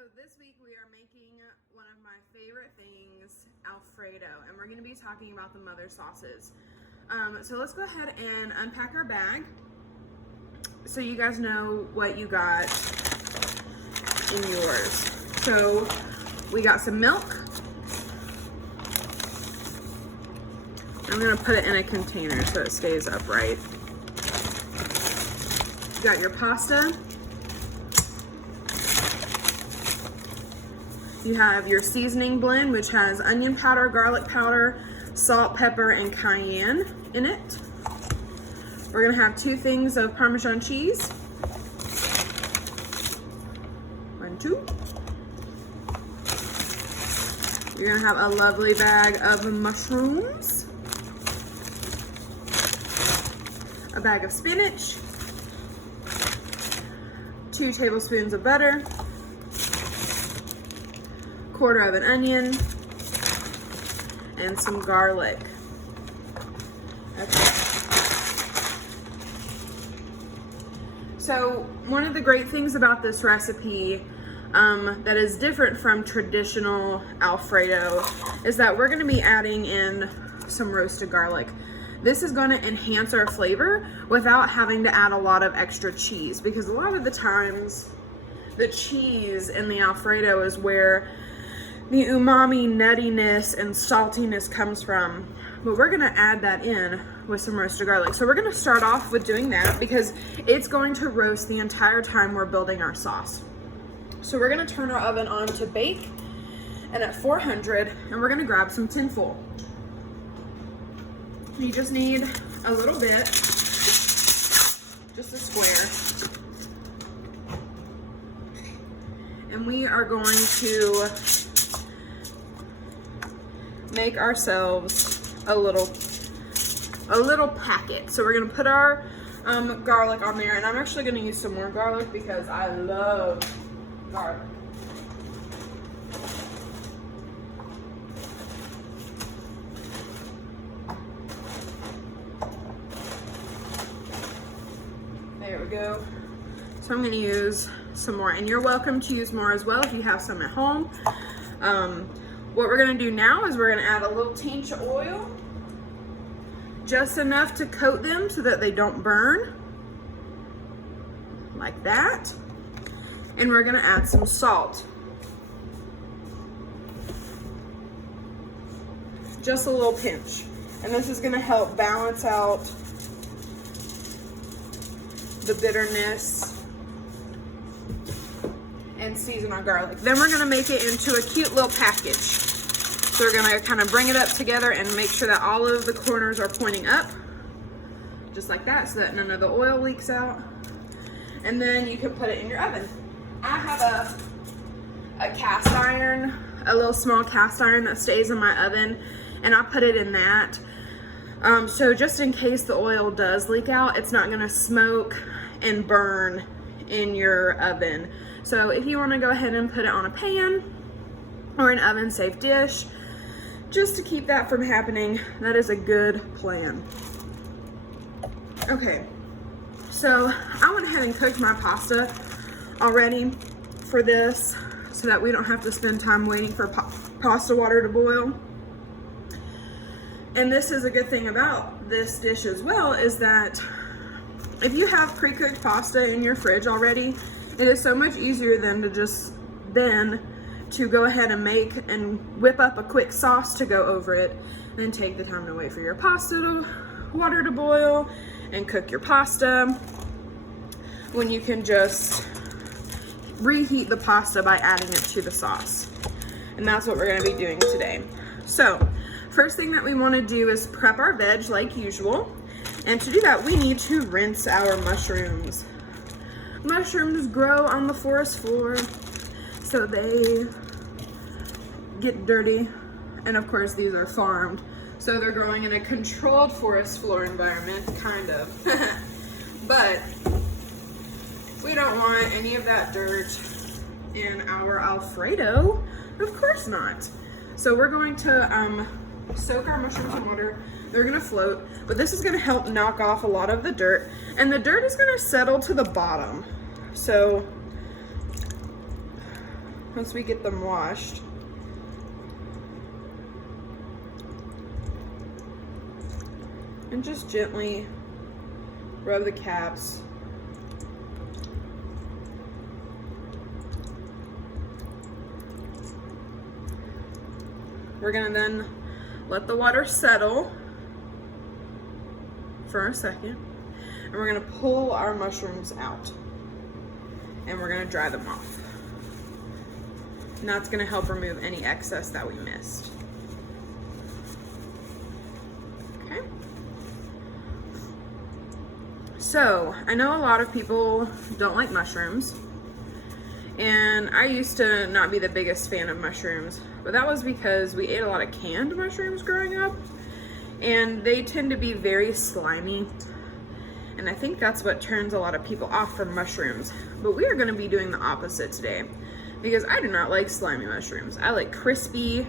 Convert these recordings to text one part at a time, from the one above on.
this week we are making one of my favorite things, Alfredo, and we're going to be talking about the mother sauces. So let's go ahead and unpack our bag so you guys know what you got in yours. So we got some milk. I'm going to put it in a container so it stays upright. You got your pasta. You have your seasoning blend, which has onion powder, garlic powder, salt, pepper, and cayenne in it. We're gonna have 2 things of Parmesan cheese. 1, 2. You're gonna have a lovely bag of mushrooms, a bag of spinach, 2 tablespoons of butter, 1/4 of an onion, and some garlic. Okay. So one of the great things about this recipe that is different from traditional Alfredo is that we're going to be adding in some roasted garlic. This is going to enhance our flavor without having to add a lot of extra cheese, because a lot of the times the cheese in the Alfredo is where the umami nuttiness and saltiness comes from, but we're gonna add that in with some roasted garlic. So we're gonna start off with doing that because it's going to roast the entire time we're building our sauce. So we're gonna turn our oven on to bake and at 400, and we're gonna grab some tin foil. You just need a little bit, just a square. And we are going to make ourselves a little packet. So we're gonna put our garlic on there, and I'm actually gonna use some more garlic because I love garlic. There we go. So I'm gonna use some more, and you're welcome to use more as well if you have some at home. What we're gonna do now is we're gonna add a little tinge of oil, just enough to coat them so that they don't burn, like that. And we're gonna add some salt. Just a little pinch. And this is gonna help balance out the bitterness and season our garlic. Then we're gonna make it into a cute little package. So we're gonna kind of bring it up together and make sure that all of the corners are pointing up, just like that, so that none of the oil leaks out. And then you can put it in your oven. I have a cast iron, a little small cast iron that stays in my oven, and I put it in that. So just in case the oil does leak out, it's not gonna smoke and burn in your oven. So if you want to go ahead and put it on a pan or an oven safe dish, just to keep that from happening, that is a good plan. Okay, so I went ahead and cooked my pasta already for this so that we don't have to spend time waiting for pasta water to boil. And this is a good thing about this dish as well, is that if you have pre-cooked pasta in your fridge already, it is so much easier than to go ahead and make and whip up a quick sauce to go over it, then take the time to wait for your water to boil and cook your pasta, when you can just reheat the pasta by adding it to the sauce. And that's what we're gonna be doing today. So first thing that we wanna do is prep our veg like usual. And to do that, we need to rinse our mushrooms. Mushrooms grow on the forest floor, so they get dirty. And of course, these are farmed, so they're growing in a controlled forest floor environment, kind of. But we don't want any of that dirt in our Alfredo. Of course not. So we're going to soak our mushrooms in water. They're gonna float, but this is gonna help knock off a lot of the dirt, and the dirt is gonna settle to the bottom. So once we get them washed. And just gently rub the caps. We're gonna then let the water settle for a second, and we're gonna pull our mushrooms out, and we're gonna dry them off. And that's gonna help remove any excess that we missed. Okay. So, I know a lot of people don't like mushrooms, and I used to not be the biggest fan of mushrooms, but that was because we ate a lot of canned mushrooms growing up, and they tend to be very slimy, and I think that's what turns a lot of people off from mushrooms. But we are going to be doing the opposite today, because I do not like slimy mushrooms. I like crispy.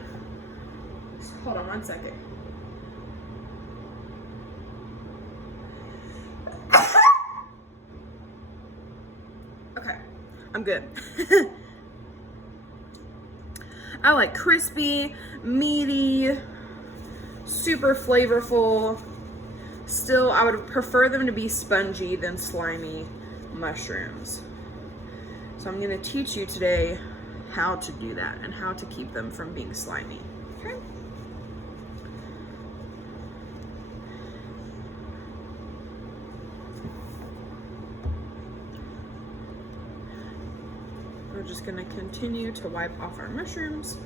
Hold on one second. Okay, I'm good. I like crispy, meaty, super flavorful. Still, I would prefer them to be spongy than slimy mushrooms. So I'm going to teach you today how to do that and how to keep them from being slimy. Okay? We're just going to continue to wipe off our mushrooms.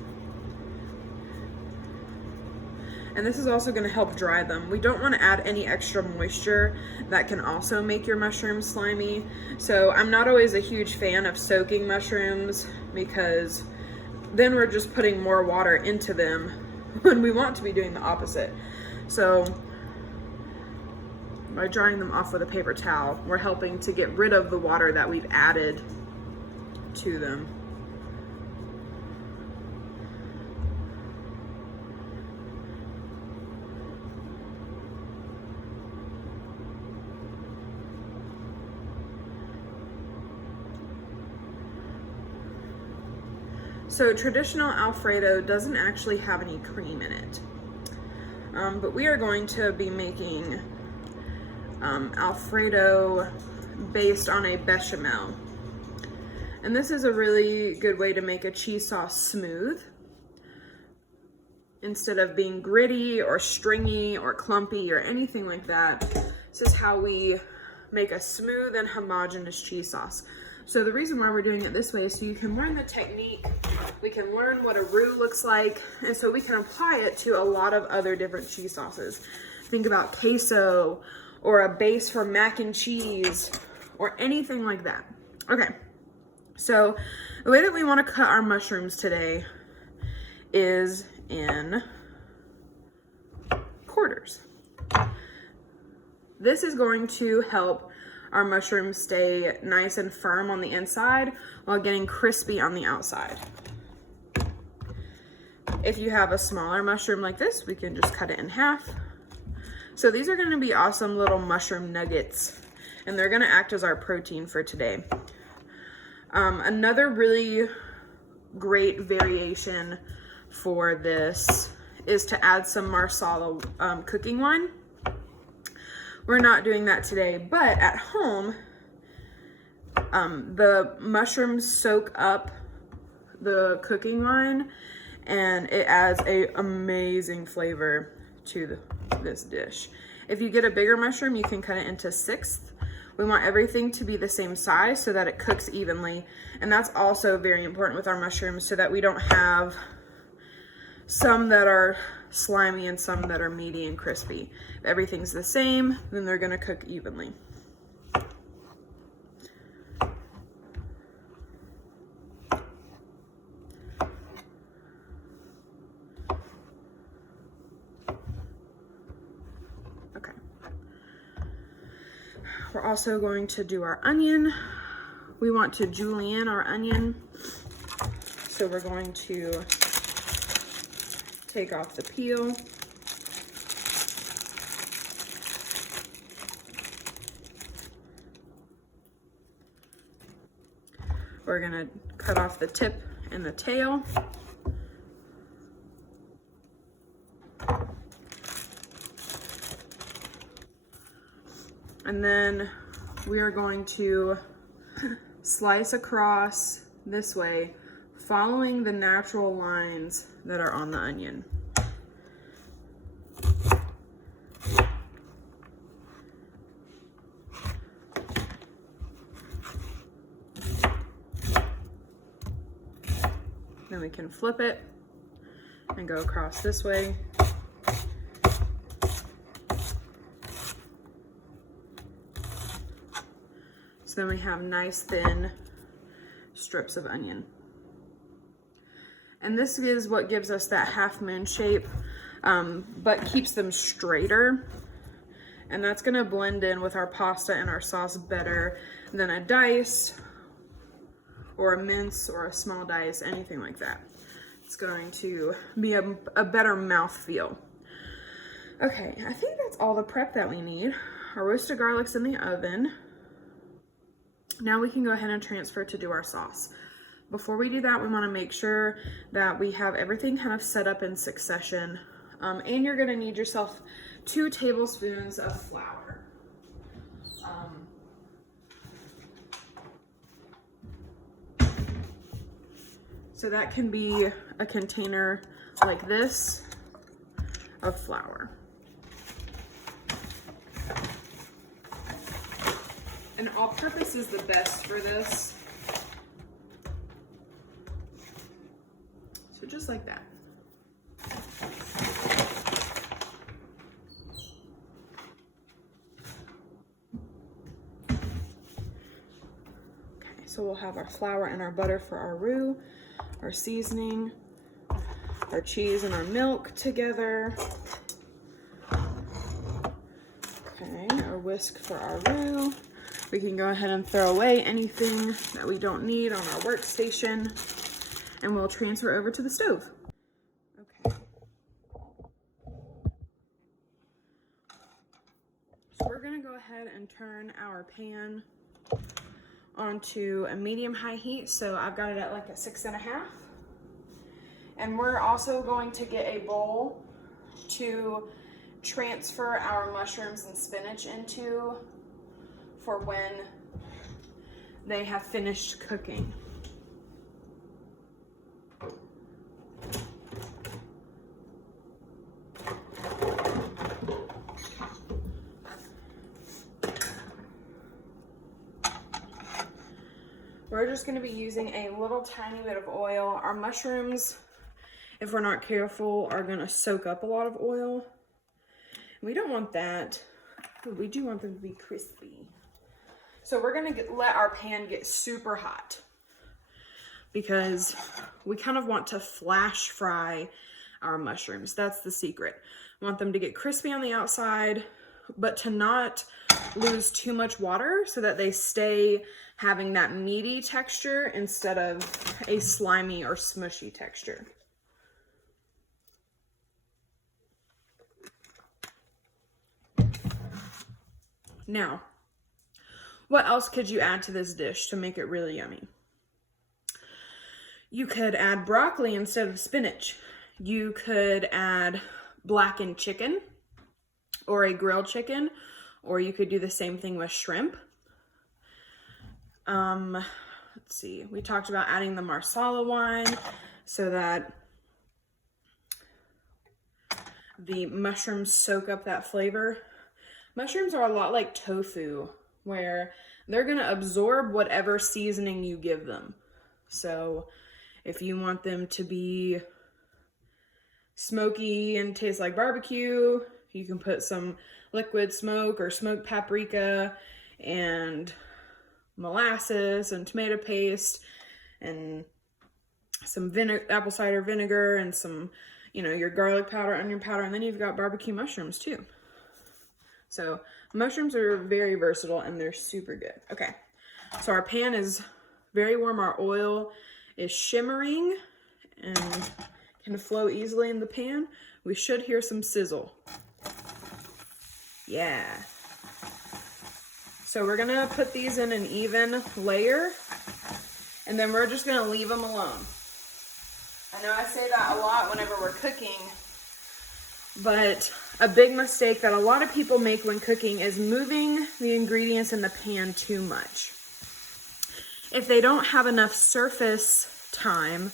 And this is also going to help dry them. We don't want to add any extra moisture that can also make your mushrooms slimy. So I'm not always a huge fan of soaking mushrooms, because then we're just putting more water into them when we want to be doing the opposite. So by drying them off with a paper towel, we're helping to get rid of the water that we've added to them. So traditional Alfredo doesn't actually have any cream in it, but we are going to be making Alfredo based on a bechamel. And this is a really good way to make a cheese sauce smooth. Instead of being gritty or stringy or clumpy or anything like that, this is how we make a smooth and homogeneous cheese sauce. So the reason why we're doing it this way is so you can learn the technique, we can learn what a roux looks like, and so we can apply it to a lot of other different cheese sauces. Think about queso or a base for mac and cheese or anything like that. Okay, so the way that we want to cut our mushrooms today is in quarters. This is going to help our mushrooms stay nice and firm on the inside while getting crispy on the outside. If you have a smaller mushroom like this, we can just cut it in half. So these are going to be awesome little mushroom nuggets, and they're going to act as our protein for today. Another really great variation for this is to add some Marsala cooking wine. We're not doing that today, but at home, the mushrooms soak up the cooking wine, and it adds an amazing flavor to this dish. If you get a bigger mushroom, you can cut it into sixths. We want everything to be the same size so that it cooks evenly, and that's also very important with our mushrooms, so that we don't have some that are slimy and some that are meaty and crispy. If everything's the same, then they're going to cook evenly. Okay. We're also going to do our onion. We want to julienne our onion. So we're going to take off the peel. We're gonna cut off the tip and the tail. And then we are going to slice across this way, following the natural lines that are on the onion. Then we can flip it and go across this way. So then we have nice thin strips of onion. And this is what gives us that half moon shape, but keeps them straighter. And that's gonna blend in with our pasta and our sauce better than a dice or a mince or a small dice, anything like that. It's going to be a better mouthfeel. Okay, I think that's all the prep that we need. Our roasted garlic's in the oven. Now we can go ahead and transfer to do our sauce. Before we do that, we want to make sure that we have everything kind of set up in succession. And you're going to need yourself 2 tablespoons of flour. So that can be a container like this of flour. And all-purpose is the best for this. So just like that. Okay, so we'll have our flour and our butter for our roux, our seasoning, our cheese and our milk together. Okay, our whisk for our roux. We can go ahead and throw away anything that we don't need on our workstation, and we'll transfer over to the stove. Okay. So we're gonna go ahead and turn our pan onto a medium-high heat. So I've got it at like a 6.5. And we're also going to get a bowl to transfer our mushrooms and spinach into for when they have finished cooking. We're just going to be using a little tiny bit of oil. Our mushrooms, if we're not careful, are going to soak up a lot of oil. We don't want that. We do want them to be crispy. So we're going to let our pan get super hot because we kind of want to flash fry our mushrooms. That's the secret. We want them to get crispy on the outside, but to not lose too much water so that they stay having that meaty texture instead of a slimy or smushy texture. Now, what else could you add to this dish to make it really yummy? You could add broccoli instead of spinach. You could add blackened chicken or a grilled chicken, or you could do the same thing with shrimp. Let's see, we talked about adding the Marsala wine so that the mushrooms soak up that flavor. Mushrooms are a lot like tofu, where they're going to absorb whatever seasoning you give them. So if you want them to be smoky and taste like barbecue, you can put some liquid smoke or smoked paprika and molasses and tomato paste and some apple cider vinegar and some, your garlic powder, onion powder, and then you've got barbecue mushrooms too. So mushrooms are very versatile and they're super good. Okay, so our pan is very warm. Our oil is shimmering and can flow easily in the pan. We should hear some sizzle. Yeah. So we're gonna put these in an even layer, and then we're just gonna leave them alone. I know I say that a lot whenever we're cooking, but a big mistake that a lot of people make when cooking is moving the ingredients in the pan too much. If they don't have enough surface time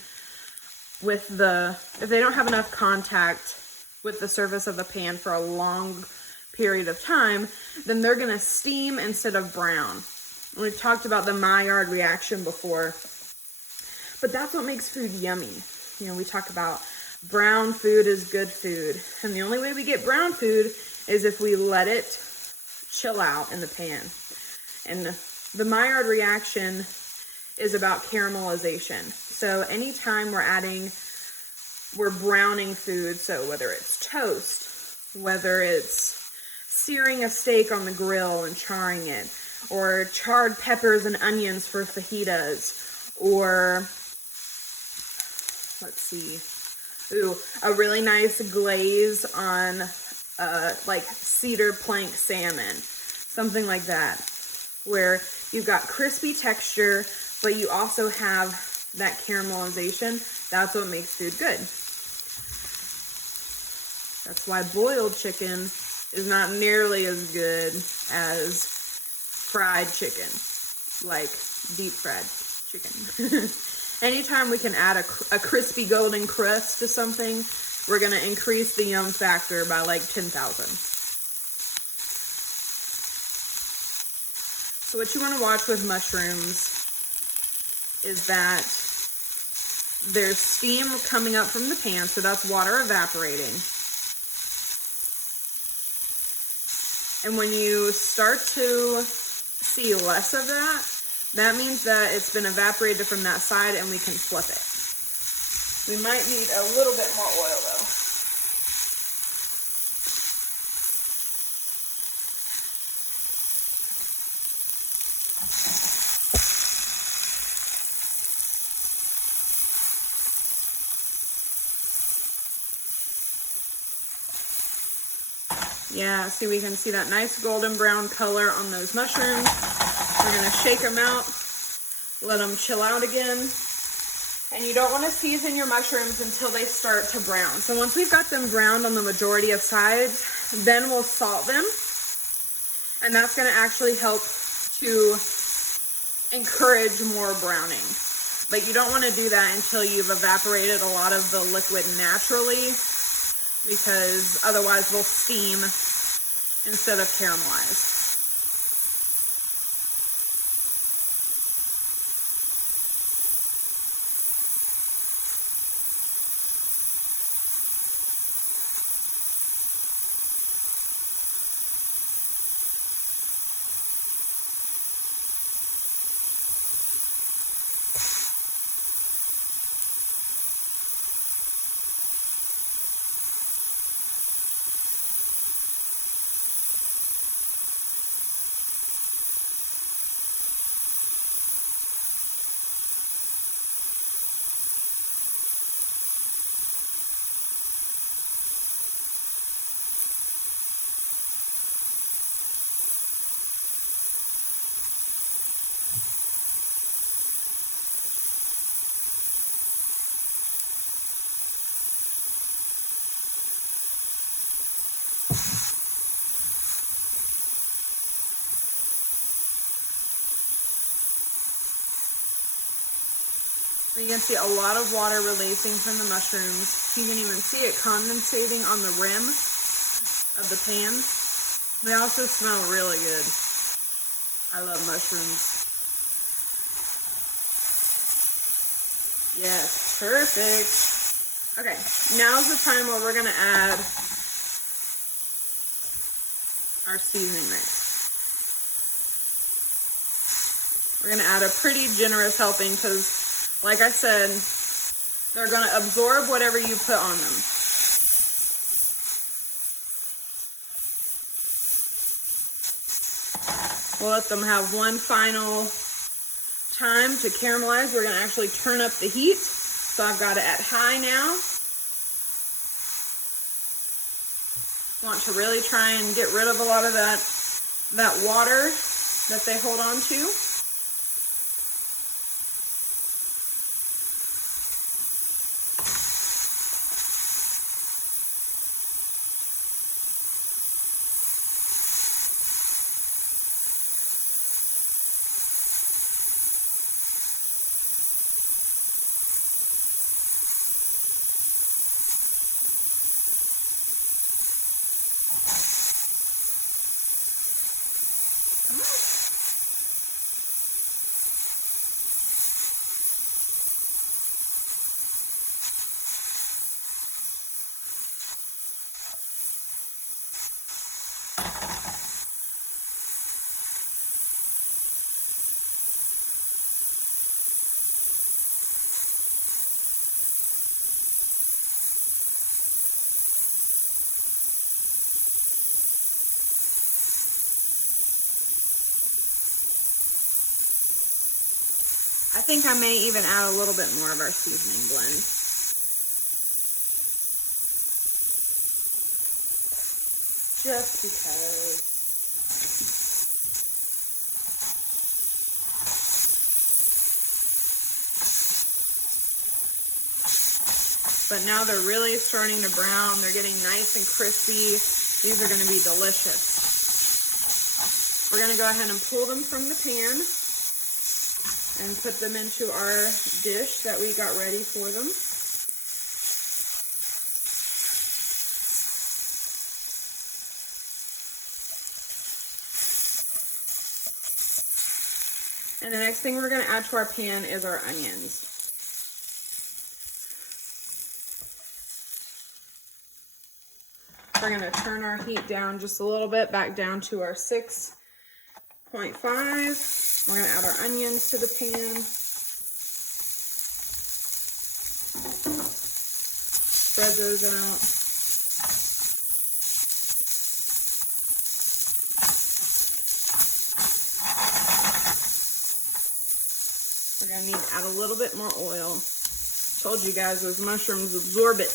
if they don't have enough contact with the surface of the pan for a long period of time, then they're gonna steam instead of brown. We've talked about the Maillard reaction before, but that's what makes food yummy. You know, we talk about brown food is good food, and the only way we get brown food is if we let it chill out in the pan. And the Maillard reaction is about caramelization. So anytime we're browning food, so whether it's toast, whether it's searing a steak on the grill and charring it, or charred peppers and onions for fajitas, or let's see, a really nice glaze on like cedar plank salmon, something like that, where you've got crispy texture, but you also have that caramelization. That's what makes food good. That's why boiled chicken is not nearly as good as fried chicken, like deep fried chicken. Anytime we can add a crispy golden crust to something, we're gonna increase the yum factor by like 10,000. So what you wanna watch with mushrooms is that there's steam coming up from the pan, so that's water evaporating. And when you start to see less of that, that means that it's been evaporated from that side and we can flip it. We might need a little bit more oil though. Yeah, see, we can see that nice golden brown color on those mushrooms. We're gonna shake them out, let them chill out again. And you don't wanna season your mushrooms until they start to brown. So once we've got them browned on the majority of sides, then we'll salt them. And that's gonna actually help to encourage more browning. But you don't wanna do that until you've evaporated a lot of the liquid naturally, because otherwise they'll steam instead of caramelize. You can see a lot of water releasing from the mushrooms. You can even see it condensating on the rim of the pan. They also smell really good. I love mushrooms. Yes, perfect. Okay, now's the time where we're gonna add our seasoning mix. We're gonna add a pretty generous helping because, like I said, they're gonna absorb whatever you put on them. We'll let them have one final time to caramelize. We're gonna actually turn up the heat. So I've got it at high now. Want to really try and get rid of a lot of that water that they hold on to. Come on. I think I may even add a little bit more of our seasoning blend. Just because. But now they're really starting to brown. They're getting nice and crispy. These are going to be delicious. We're going to go ahead and pull them from the pan and put them into our dish that we got ready for them. And the next thing we're going to add to our pan is our onions. We're going to turn our heat down just a little bit, back down to our 6.5. We're going to add our onions to the pan. Spread those out. We're going to need to add a little bit more oil. Told you guys, those mushrooms absorb it.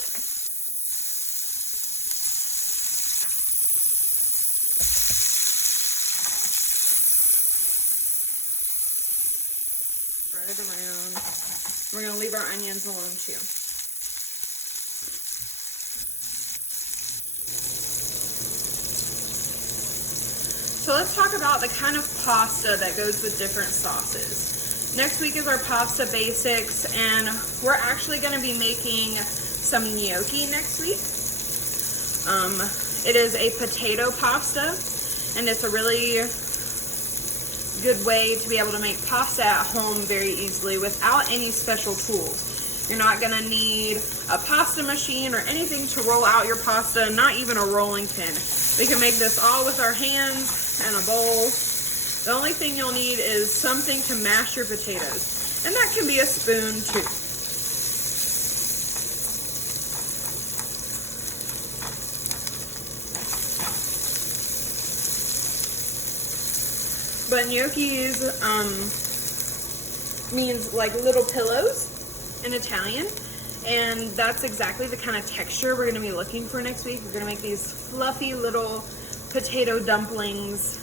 Spread it around. We're going to leave our onions alone too. So let's talk about the kind of pasta that goes with different sauces. Next week is our pasta basics, and we're actually going to be making some gnocchi next week. It is a potato pasta, and it's a really good way to be able to make pasta at home very easily without any special tools. You're not going to need a pasta machine or anything to roll out your pasta, not even a rolling pin. We can make this all with our hands and a bowl. The only thing you'll need is something to mash your potatoes, and that can be a spoon too. But gnocchis means like little pillows in Italian, and that's exactly the kind of texture we're going to be looking for next week. We're going to make these fluffy little potato dumplings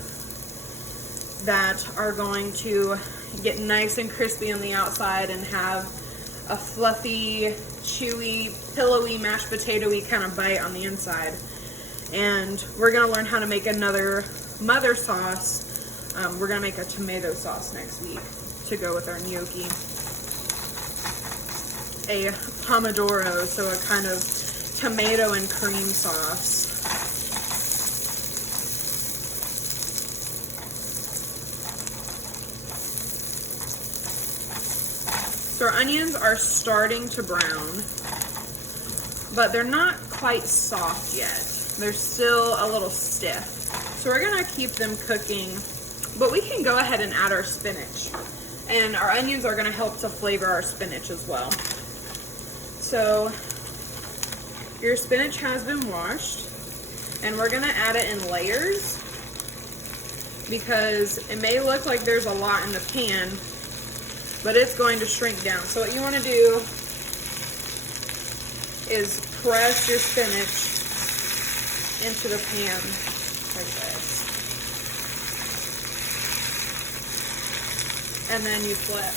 that are going to get nice and crispy on the outside and have a fluffy, chewy, pillowy, mashed potato-y kind of bite on the inside. And we're going to learn how to make another mother sauce. We're going to make a tomato sauce next week to go with our gnocchi. A pomodoro, so a kind of tomato and cream sauce. So our onions are starting to brown, but they're not quite soft yet. They're still a little stiff. So we're going to keep them cooking. But we can go ahead and add our spinach. And our onions are going to help to flavor our spinach as well. So your spinach has been washed. And we're going to add it in layers, because it may look like there's a lot in the pan, but it's going to shrink down. So what you want to do is press your spinach into the pan like this. And then you flip.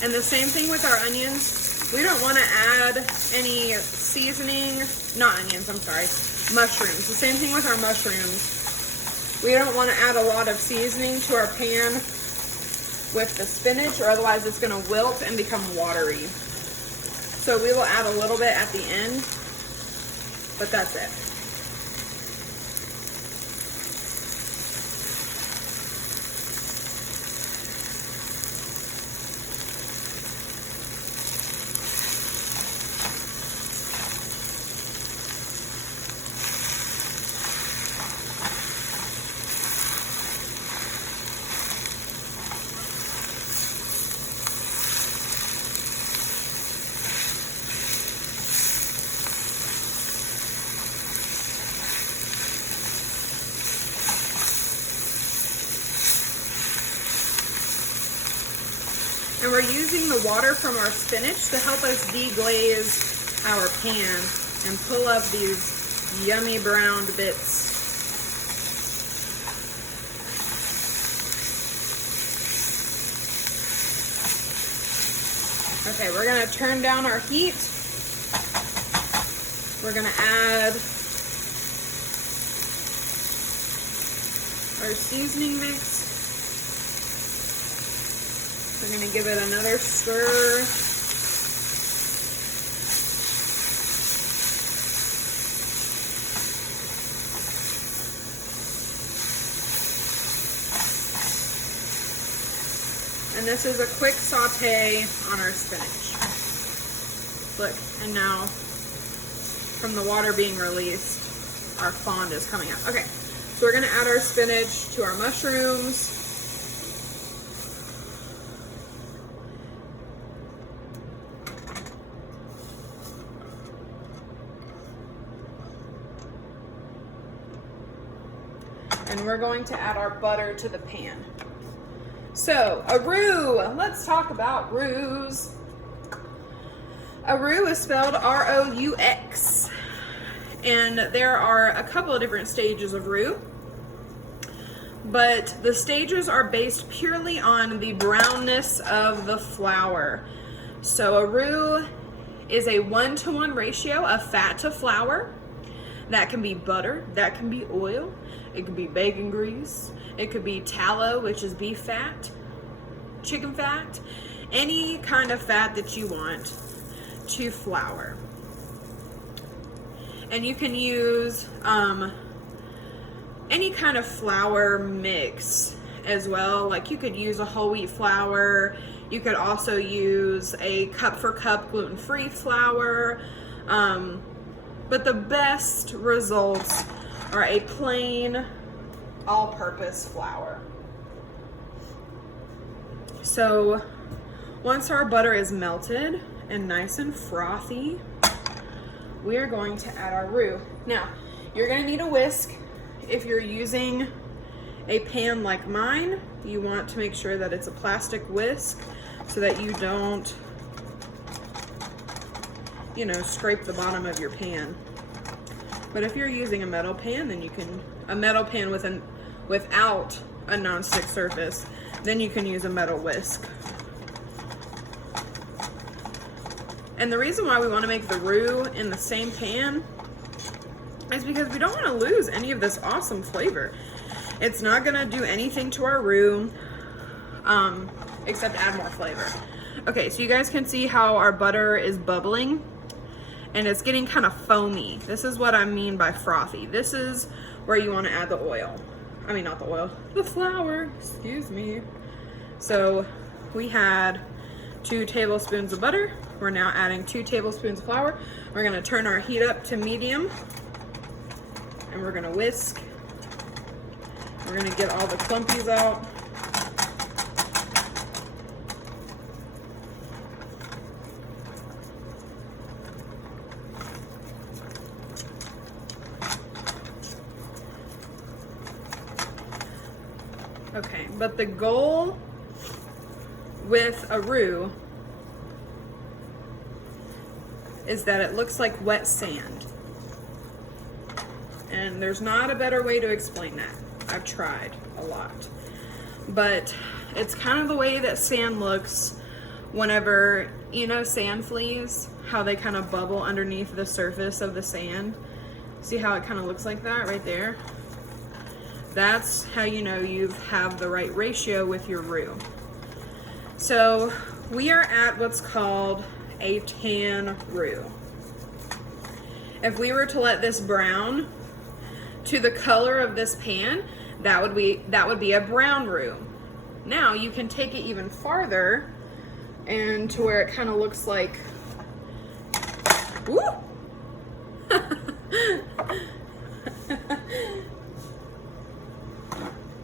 And the same thing with our onions. We don't want to add any seasoning, not onions, I'm sorry, mushrooms. The same thing with our mushrooms. We don't want to add a lot of seasoning to our pan with the spinach, or otherwise it's going to wilt and become watery. So we will add a little bit at the end, but that's it. And we're using the water from our spinach to help us deglaze our pan and pull up these yummy browned bits. Okay, we're gonna turn down our heat. We're gonna add our seasoning mix. We're going to give it another stir. And this is a quick saute on our spinach. Look, and now from the water being released, our fond is coming out. Okay, so we're going to add our spinach to our mushrooms. And we're going to add our butter to the pan. So, a roux. Let's talk about roux. A roux is spelled R-O-U-X. And there are a couple of different stages of roux. But the stages are based purely on the brownness of the flour. So a roux is a 1-to-1 ratio of fat to flour. That can be butter, that can be oil, it could be bacon grease, it could be tallow, which is beef fat, chicken fat, any kind of fat that you want to flour. And you can use any kind of flour mix as well. Like you could use a whole wheat flour, you could also use a cup for cup gluten-free flour. But the best results are a plain all-purpose flour. So once our butter is melted and nice and frothy, we are going to add our roux. Now, you're going to need a whisk. If you're using a pan like mine, you want to make sure that it's a plastic whisk so that you don't, you know, scrape the bottom of your pan. But if you're using a metal pan, then you can, a metal pan without a non-stick surface, then you can use a metal whisk. And the reason why we want to make the roux in the same pan is because we don't want to lose any of this awesome flavor. It's not going to do anything to our roux, except add more flavor. Okay, so you guys can see how our butter is bubbling and it's getting kind of foamy. This is what I mean by frothy. This is where you want to add the oil. I mean, not the oil, the flour, excuse me. So we had 2 tablespoons of butter. We're now adding 2 tablespoons of flour. We're gonna turn our heat up to medium and we're gonna whisk. We're gonna get all the clumpies out. Okay, but the goal with a roux is that it looks like wet sand. And there's not a better way to explain that. I've tried a lot. But it's kind of the way that sand looks whenever, you know, sand fleas, how they kind of bubble underneath the surface of the sand. See how it kind of looks like that right there? That's how you know you have the right ratio with your roux. So we are at what's called a tan roux. If we were to let this brown to the color of this pan, that would be a brown roux. Now you can take it even farther and to where it kind of looks like, woo!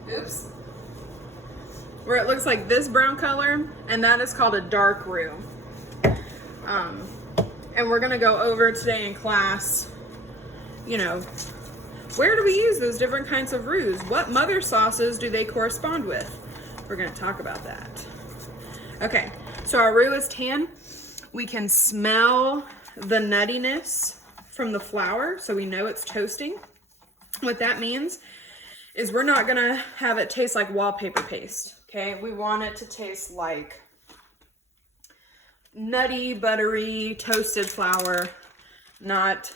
Oops. Where it looks like this brown color, and that is called a dark roux. And we're gonna go over today in class, you know, where do we use those different kinds of roux? What mother sauces do they correspond with? We're gonna talk about that. Okay, so our roux is tan. We can smell the nuttiness from the flour, so we know it's toasting. What that means is we're not gonna have it taste like wallpaper paste, okay? We want it to taste like nutty, buttery, toasted flour, not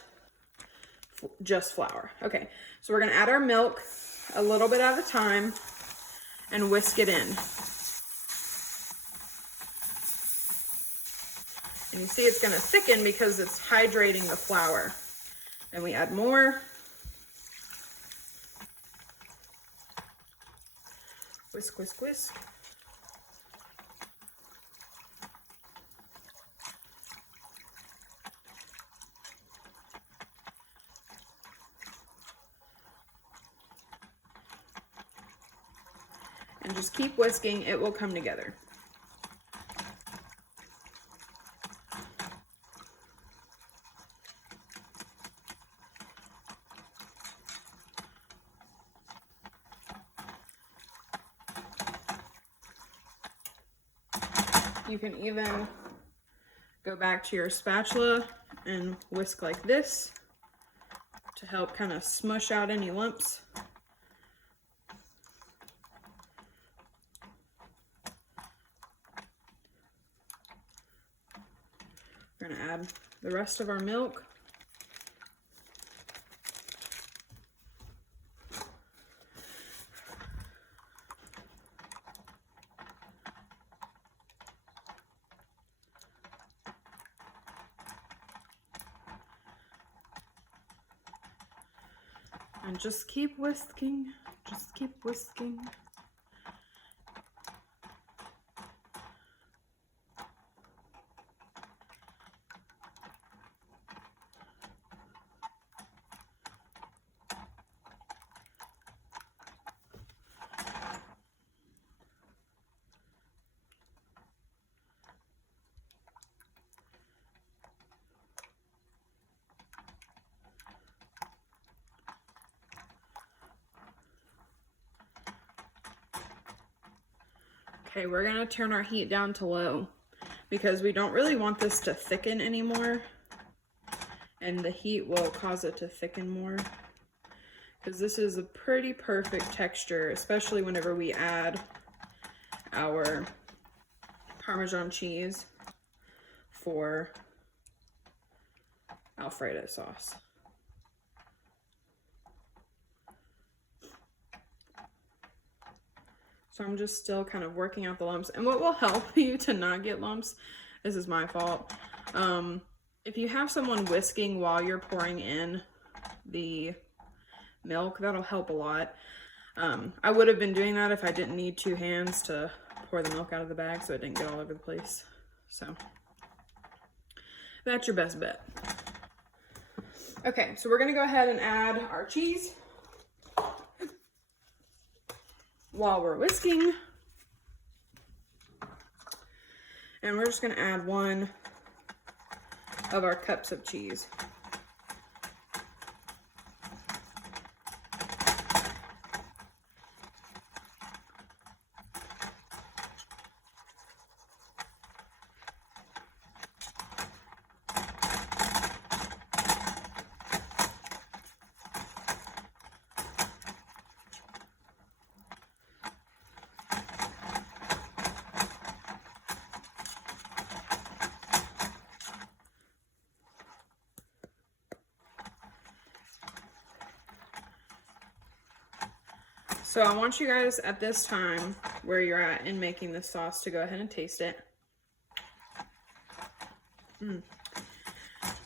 just flour. Okay, so we're gonna add our milk a little bit at a time and whisk it in. And you see it's gonna thicken because it's hydrating the flour. Then we add more. Whisk, whisk, whisk. And just keep whisking, it will come together. You can even go back to your spatula and whisk like this to help kind of smush out any lumps. We're going to add the rest of our milk. And just keep whisking, just keep whisking. Okay, we're gonna turn our heat down to low because we don't really want this to thicken anymore, and the heat will cause it to thicken more because this is a pretty perfect texture, especially whenever we add our Parmesan cheese for Alfredo sauce. So I'm just still kind of working out the lumps. And what will help you to not get lumps, this is my fault, if you have someone whisking while you're pouring in the milk, that'll help a lot. I would have been doing that if I didn't need two hands to pour the milk out of the bag so it didn't get all over the place. So that's your best bet. Okay, so we're gonna go ahead and add our cheese while we're whisking. And we're just gonna add 1 of our cups of cheese. So I want you guys at this time, where you're at in making this sauce, to go ahead and taste it.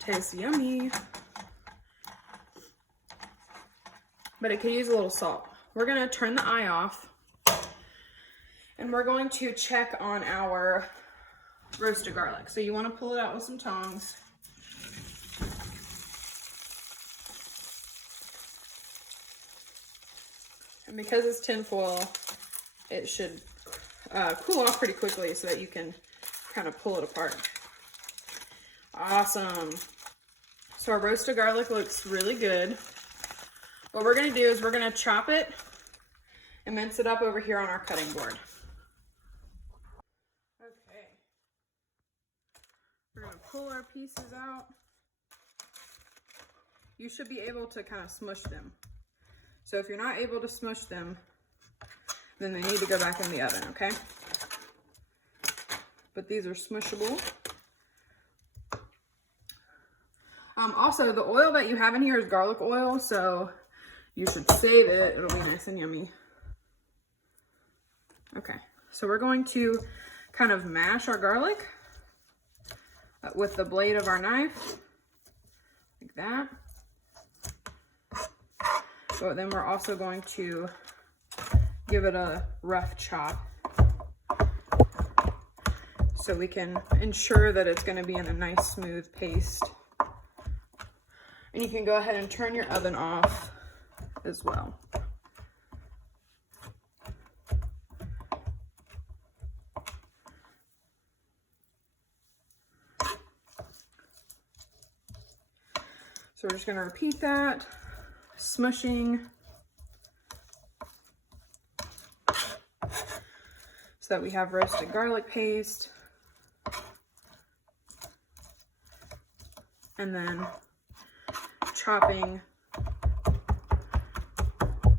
Tastes yummy. But it could use a little salt. We're gonna turn the eye off, and we're going to check on our roasted garlic. So you wanna pull it out with some tongs. And because it's tin foil, it should cool off pretty quickly so that you can kind of pull it apart. Awesome. So our roasted garlic looks really good. What we're gonna do is we're gonna chop it and mince it up over here on our cutting board. Okay. We're gonna pull our pieces out. You should be able to kind of smush them. So if you're not able to smush them, then they need to go back in the oven, okay? But these are smushable. Also, the oil that you have in here is garlic oil, so you should save it. It'll be nice and yummy. Okay, so we're going to kind of mash our garlic with the blade of our knife, like that. But then we're also going to give it a rough chop so we can ensure that it's going to be in a nice smooth paste. And you can go ahead and turn your oven off as well. So we're just going to repeat that, smushing so that we have roasted garlic paste, and then chopping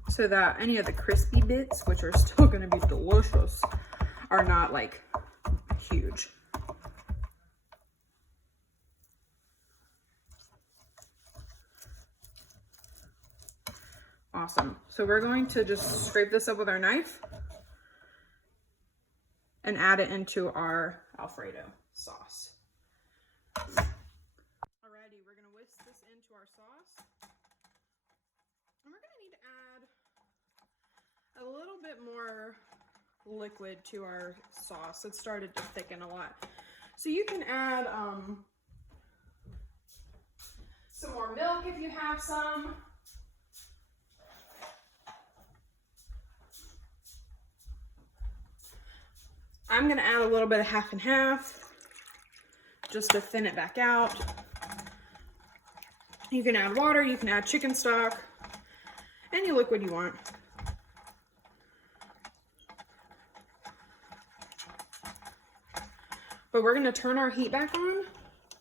so that any of the crispy bits, which are still going to be delicious, are not like huge. Awesome. So we're going to just scrape this up with our knife and add it into our Alfredo sauce. Alrighty, we're going to whisk this into our sauce. And we're going to need to add a little bit more liquid to our sauce. It started to thicken a lot. So you can add some more milk if you have some. I'm going to add a little bit of half and half just to thin it back out. You can add water, you can add chicken stock, any liquid you want. But we're going to turn our heat back on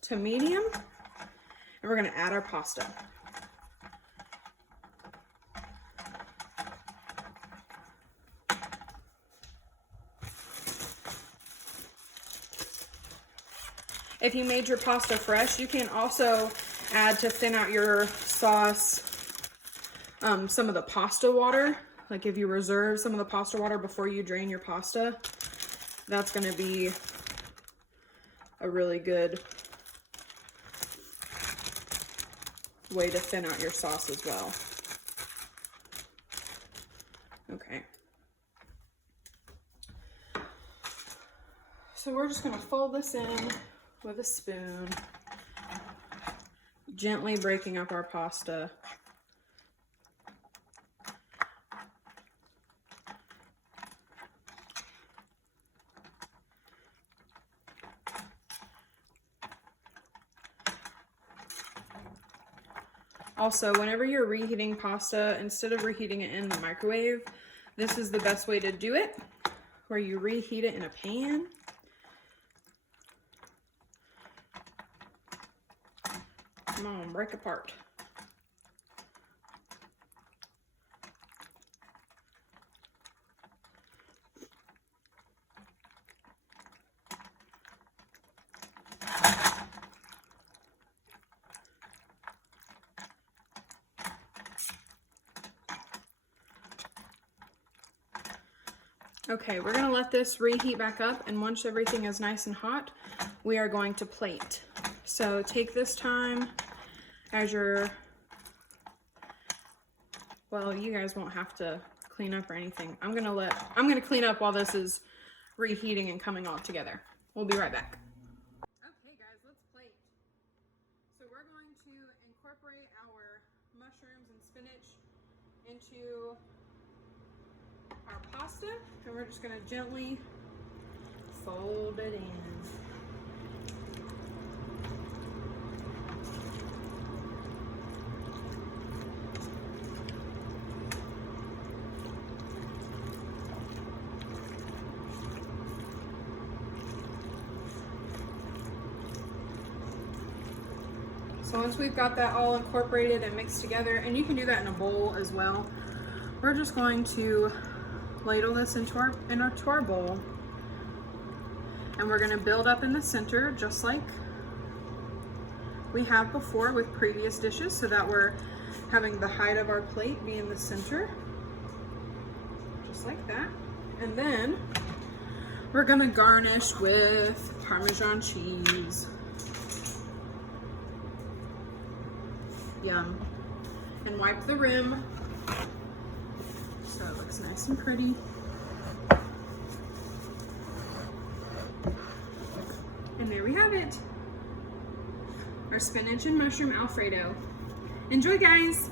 to medium, and we're going to add our pasta. If you made your pasta fresh, you can also add, to thin out your sauce, some of the pasta water. Like if you reserve some of the pasta water before you drain your pasta, that's going to be a really good way to thin out your sauce as well. Okay. So we're just going to fold this in with a spoon, gently breaking up our pasta. Also, whenever you're reheating pasta, instead of reheating it in the microwave, this is the best way to do it, where you reheat it in a pan. Come on, break apart. Okay, we're gonna let this reheat back up, and once everything is nice and hot, we are going to plate. So take this time as you're, well, you guys won't have to clean up or anything. I'm gonna clean up while this is reheating and coming all together. We'll be right back. Okay guys, let's plate. So we're going to incorporate our mushrooms and spinach into our pasta, and we're just going to gently fold it in. So once we've got that all incorporated and mixed together, and you can do that in a bowl as well, we're just going to ladle this into our bowl, and we're going to build up in the center just like we have before with previous dishes, so that we're having the height of our plate be in the center, just like that. And then we're going to garnish with Parmesan cheese. Yum. And wipe the rim so it looks nice and pretty. And there we have it, our spinach and mushroom Alfredo. Enjoy, guys!